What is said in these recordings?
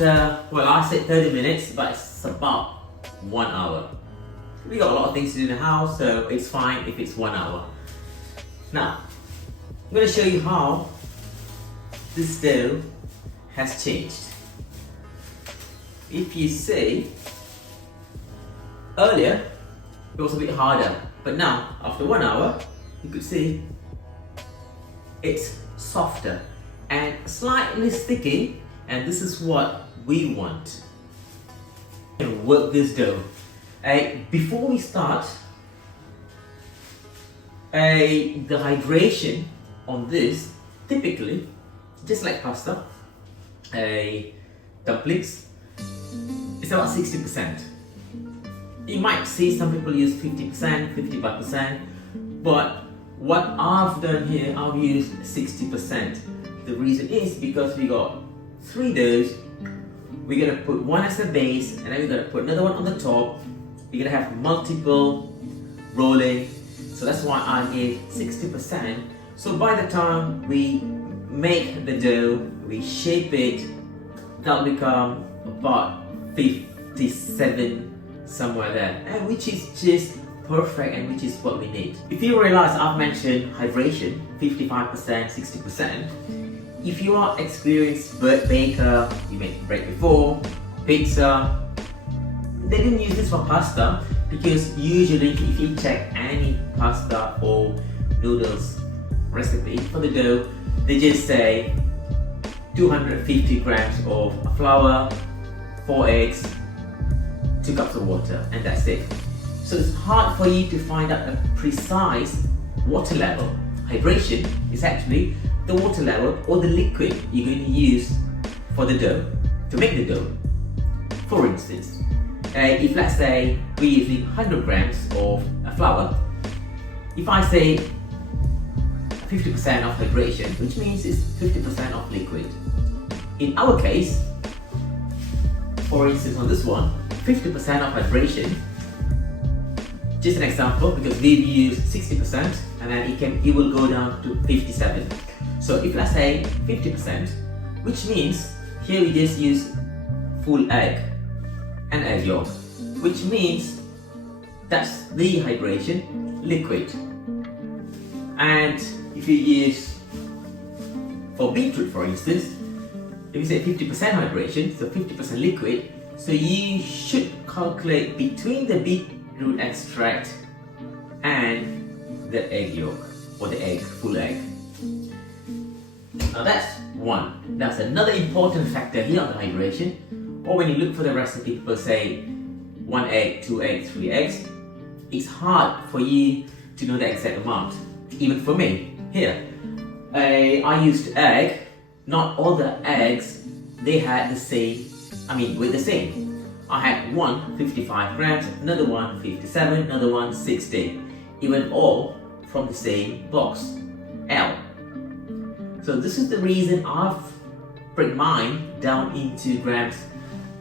after, well, I said 30 minutes, but it's about 1 hour. We got a lot of things to do in the house, so it's fine if it's 1 hour. Now, I'm going to show you how this dough has changed. If you see, earlier it was a bit harder, but now after 1 hour, you could see it's softer and slightly sticky, and this is what we want. Work this dough. Before we start, the hydration on this, typically, just like pasta, dumplings, it's about 60%. You might see some people use 50%, 55%, but what I've done here, I've used 60%. The reason is because we got 3 doughs. We're gonna put one as a base, and then we're gonna put another one on the top. You're gonna have multiple rolling, so that's why I gave 60%. So by the time we make the dough, we shape it, that'll become about 57, somewhere there, and which is just perfect, and which is what we need. If you realize I've mentioned hydration, 55%, 60%. If you are experienced baker, you made bread before, pizza, they didn't use this for pasta, because usually if you check any pasta or noodles recipe for the dough, they just say 250 grams of flour, 4 eggs, 2 cups of water, and that's it. So it's hard for you to find out a precise water level. Hydration is actually the water level or the liquid you're going to use for the dough, to make the dough. For instance, if let's say we're using 100 grams of flour, if I say 50% of hydration, which means it's 50% of liquid. In our case, for instance on this one, 50% of hydration, just an example, because we've used 60% and then it will go down to 57. So if let's say 50%, which means here we just use full egg and egg yolk, which means that's the hydration liquid. And if you use for beetroot, for instance, if you say 50% hydration, so 50% liquid, so you should calculate between the beetroot extract and the egg yolk, or the egg, full egg. Now that's one. That's another important factor here on the hydration. Or when you look for the recipe, people say 1 egg, 2 eggs, 3 eggs. It's hard for you to know the exact amount. Even for me, here, I used egg. Not all the eggs, they had the same, with the same. I had one 55 grams, another one 57, another one 60. Even all from the same box, L. So this is the reason I've break mine down into grams,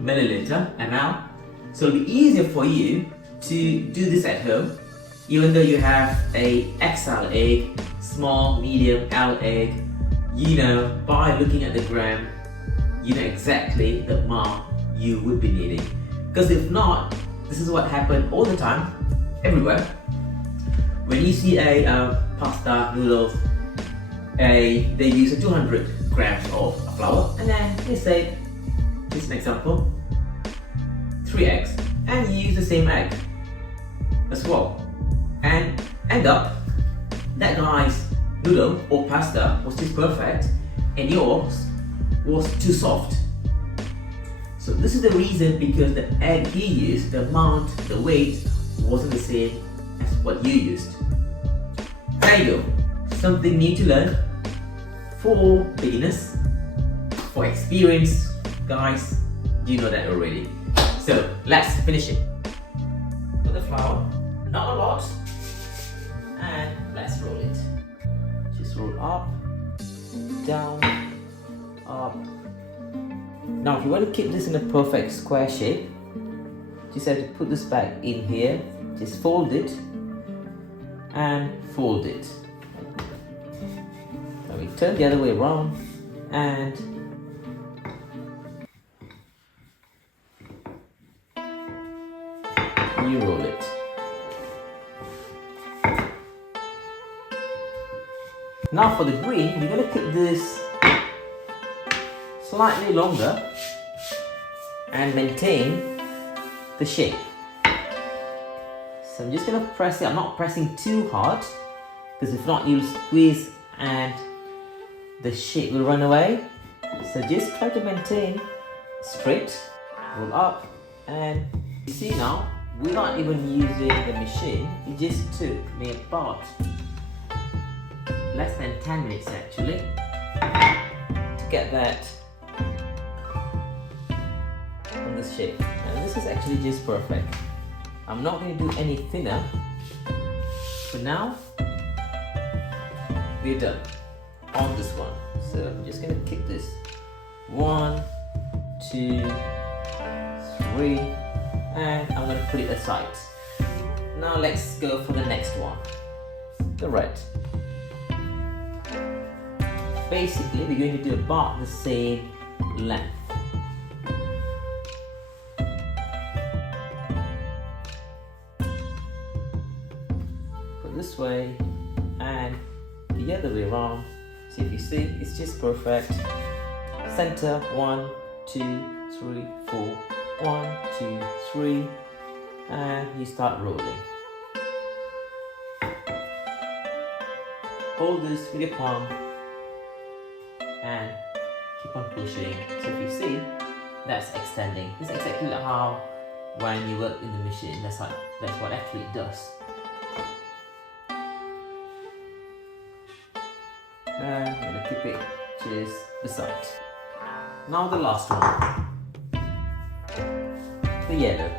milliliter, ml. So it'll be easier for you to do this at home, even though you have a XL egg, small, medium, L egg. By looking at the gram, you know exactly the amount you would be needing. Because if not, this is what happens all the time, everywhere. When you see a pasta, noodles, they use 200 grams of flour, and then they say, just an example, 3 eggs, and you use the same egg as well, and end up that guy's noodle or pasta was just perfect and yours was too soft. So this is the reason, because the egg he used, the amount, the weight wasn't the same as what you used. There you go, something new to learn for beginners, for experienced guys, you know that already. So let's finish it. Put the flour, not a lot, and let's roll it. Just roll up, down, up. Now if you want to keep this in a perfect square shape, just have to put this back in here, just fold it and fold it. Now we turn the other way around and you roll it. Now for the green, we're going to keep this slightly longer and maintain the shape. So I'm just going to press it. I'm not pressing too hard because if not you'll squeeze and the shape will run away. So just try to maintain straight, roll up, and you see now we're not even using the machine. It just took me about less than 10 minutes actually to get that on this shape, and this is actually just perfect. I'm not going to do any thinner. For now we're done on this one, so I'm just going to keep this 1, 2, 3, and I'm going to put it aside. Now let's go for the next one, the red. Basically we're going to do about the same length. Put this way and the other way around. So if you see, it's just perfect. Center, 1, 2, 3, 4, 1, 2, 3, and you start rolling. Hold this with your palm and keep on pushing. So if you see, that's extending. It's exactly like how when you work in the machine, that's what actually it does. And I'm going to keep it just beside. Now the last one, the yellow.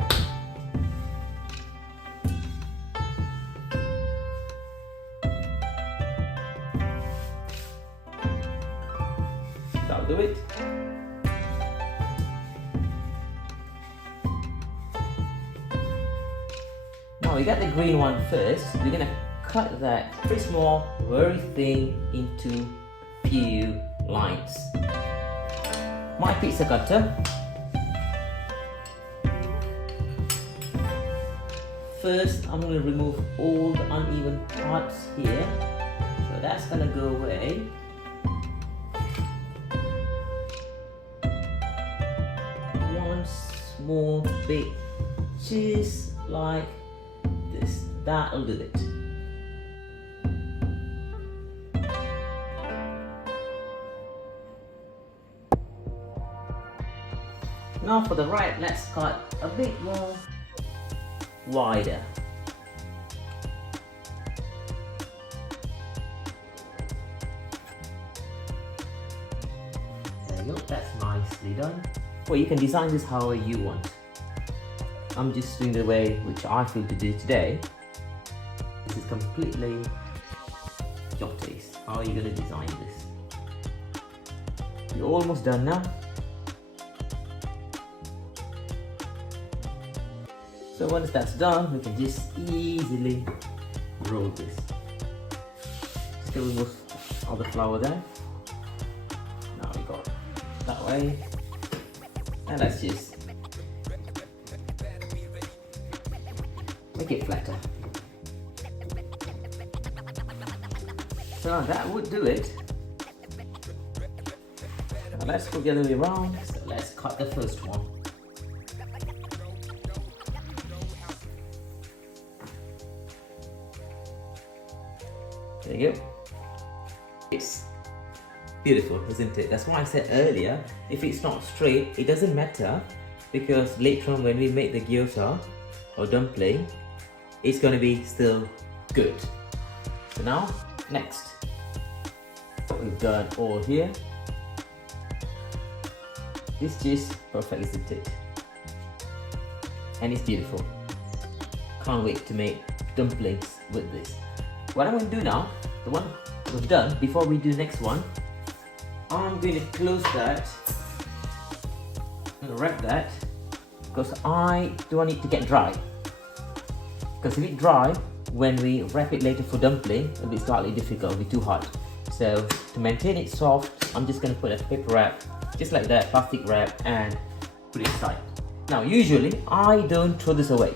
That'll do it. Now we got the green one first. We're gonna cut that very small, very thin into few lines. My pizza cutter. First, I'm going to remove all the uneven parts here. So that's going to go away. One small bit, just like this. That'll do it. Now for the right, let's cut a bit more wider. There you go, that's nicely done. Well, you can design this however you want. I'm just doing the way which I feel to do today. This is completely your taste. How are you going to design this? You're almost done now. So once that's done, we can just easily roll this. Still remove all the flour there. Now we got it that way. And let's just make it flatter. So that would do it. Now let's go the other way around. So let's cut the first one. There you go. It's beautiful, isn't it? That's why I said earlier, if it's not straight, it doesn't matter, because later on when we make the gyoza or dumpling, it's going to be still good. So now, next, we've done all here. It's just perfect, isn't it? And it's beautiful. Can't wait to make dumplings with this. What I'm going to do now, the one we've done, before we do the next one, I'm going to close that and wrap that, because I don't want it to get dry. Because if it's dry, when we wrap it later for dumpling, it'll be slightly difficult, it'll be too hard. So to maintain it soft, I'm just going to put a paper wrap, just like that, plastic wrap, and put it aside. Now usually, I don't throw this away.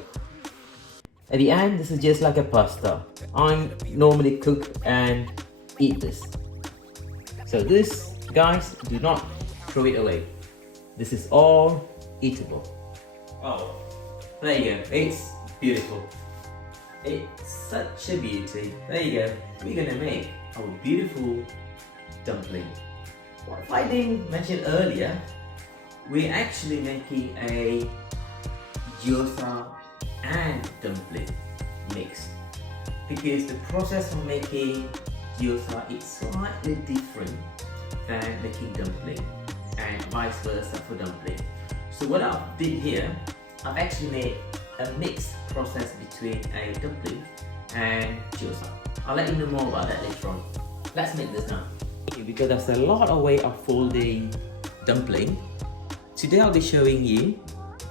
At the end, this is just like a pasta. I normally cook and eat this. So this, guys, do not throw it away. This is all eatable. Oh, there you go. It's beautiful. It's such a beauty. There you go. We're gonna make our beautiful dumpling. What I didn't mention earlier, we're actually making a gyoza and dumpling mix, because the process of making gyoza is slightly different than making dumpling, and vice versa for dumpling. So what I did here, I've actually made a mixed process between a dumpling and gyoza. I'll let you know more about that later on. Let's make this now. Because there's a lot of way of folding dumpling, today I'll be showing you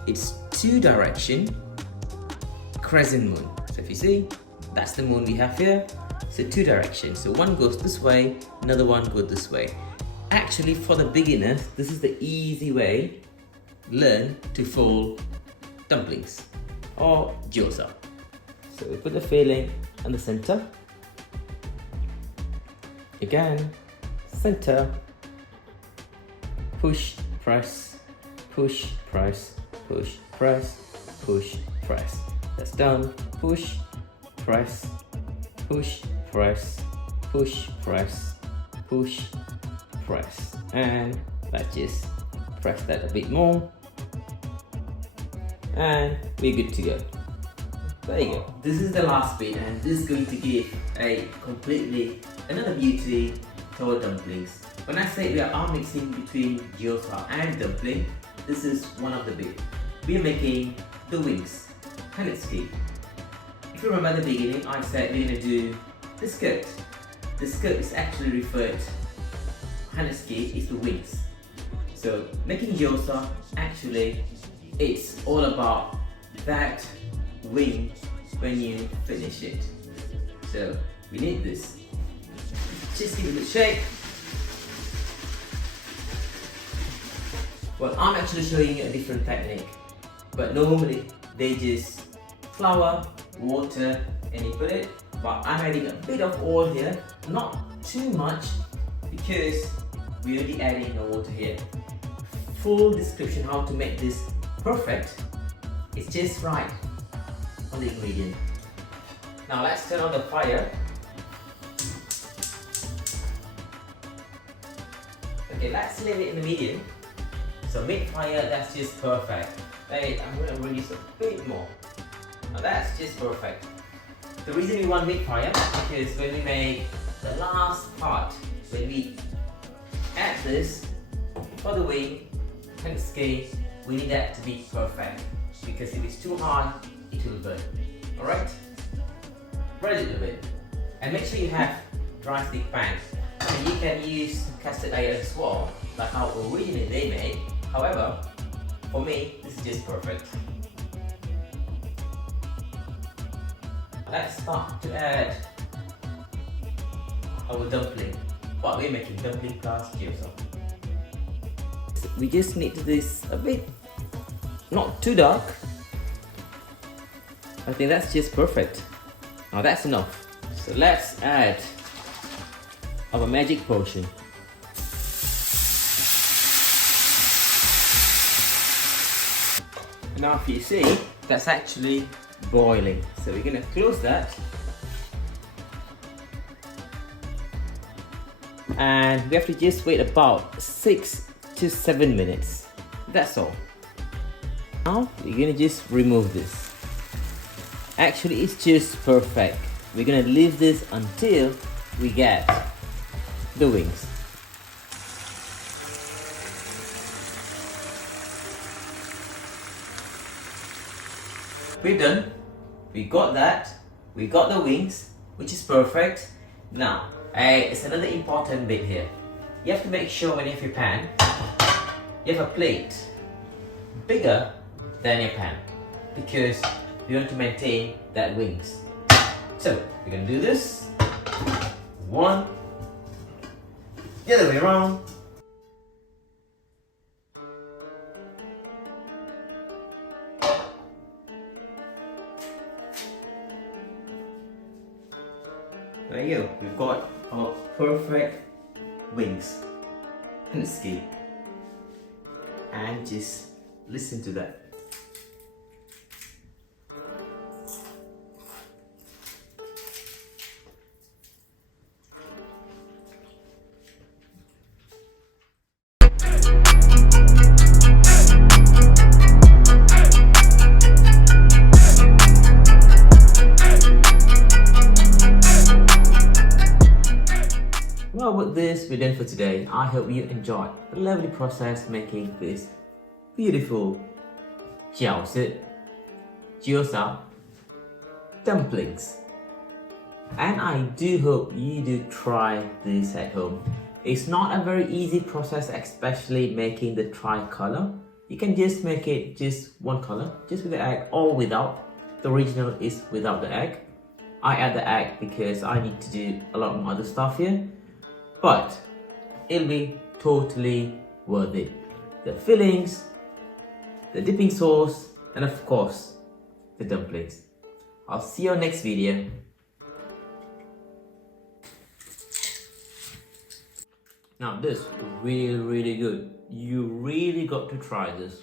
its 2-direction crescent moon. So if you see, that's the moon we have here. So 2 directions. So one goes this way, another one goes this way. Actually, for the beginners, this is the easy way learn to fold dumplings or gyoza. So we put the filling in the center. Again, center. Push, press, push, press, push, press, push, press. That's done. Push, press, push, press, push, press, push, press. And let's just press that a bit more. And we're good to go. There you go. This is the last bit, and this is going to give a completely another beauty to our dumplings. When I say we are mixing between gyoza and dumpling, this is one of the bits. We are making the wings, Hanetsuki. If you remember at the beginning, I said we're going to do the skirt. The skirt is actually referred to, Hanetsuki is the wings. So making gyoza, actually, it's all about that wing when you finish it. So we need this. Just give it a shake. Well, I'm actually showing you a different technique, but normally they just flour, water, and you put it. But I'm adding a bit of oil here, not too much, because we're already adding the water here. Full description how to make this perfect. It's just right on the ingredient. Now let's turn on the fire. Okay, let's leave it in the medium. So mid-fire, that's just perfect. Hey, I'm going to release a bit more. Now that's just perfect. The reason we want mid-fire is because when we make the last part, when we add this for the wing and the scale, we need that to be perfect, because if it's too hard, it will burn. Alright? Spread it a little bit. And make sure you have dry stick pan. And you can use cast iron as well, like how originally they made. However, for me, this is just perfect. Let's start to add our dumpling. What we're making, dumpling plus gyoza. We just need this a bit, not too dark. I think that's just perfect. Now that's enough. So let's add our magic potion. Now if you see, that's actually boiling. So we're gonna close that. And we have to just wait about 6 to 7 minutes. That's all. Now we're gonna just remove this. Actually, it's just perfect. We're gonna leave this until we get the wings. We're done. We got that. We got the wings, which is perfect. Now, it's another important bit here. You have to make sure when you have your pan, you have a plate bigger than your pan, because we want to maintain that wings. So we're gonna do this. One, the other way around. There you go, we've got our perfect wings. Hanetsuki. And just listen to that. Well, with this, we're done for today. I hope you enjoyed the lovely process making this beautiful Jiaozi, gyoza, dumplings. And I do hope you do try this at home. It's not a very easy process, especially making the tricolor. You can just make it just one color, just with the egg or without. The original is without the egg. I add the egg because I need to do a lot more other stuff here. But it'll be totally worth it. The fillings, the dipping sauce, and of course, the dumplings. I'll see you on next video. Now this really good. You really got to try this.